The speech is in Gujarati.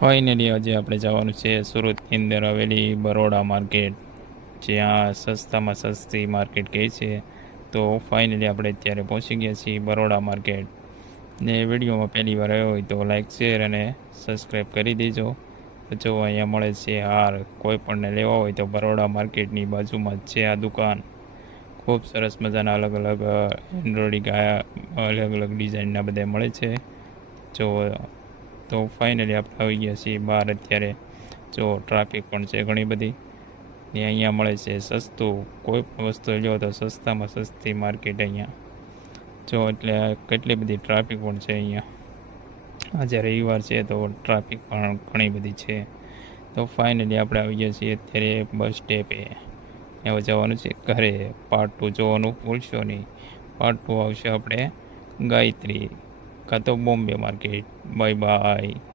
ફાઇનલી આજે આપણે જવાનું છે સુરતની અંદર આવેલી બરોડા માર્કેટ, જ્યાં સસ્તામાં સસ્તી માર્કેટ કહે છે. તો ફાઇનલી આપણે અત્યારે પહોંચી ગયા છીએ બરોડા માર્કેટ. ને વિડીયોમાં પહેલી વાર આવ્યો હોય તો લાઇક શેર અને સબસ્ક્રાઈબ કરી દેજો. તો જો અહીંયા મળે છે હાર, કોઈ પણને લેવા હોય તો બરોડા માર્કેટની બાજુમાં જ છે આ દુકાન. ખૂબ સરસ મજાના અલગ અલગ એમ્બ્રોઇડરી અલગ અલગ ડિઝાઇનના બધા મળે છે. જો તો ફાઇનલી આપણે આવી ગયા છીએ બહાર અત્યારે. જો ટ્રાફિક પણ છે ઘણી બધી ને અહીંયા મળે છે સસ્તું. કોઈ પણ વસ્તુ લો તો સસ્તામાં સસ્તી માર્કેટ અહીંયા. જો એટલે કેટલી બધી ટ્રાફિક પણ છે અહીંયા. આજે રવિવાર છે તો ટ્રાફિક પણ ઘણી બધી છે. તો ફાઇનલી આપણે આવી ગયા છીએ અત્યારે બસ સ્ટેપે. હવે જવાનું છે ઘરે. પાર્ટ 2 જોવાનું ભૂલશો નહીં. પાર્ટ 2 આવશે આપણે ગાયત્રી કાં તો બોમ્બે માર્કેટ. Bye bye.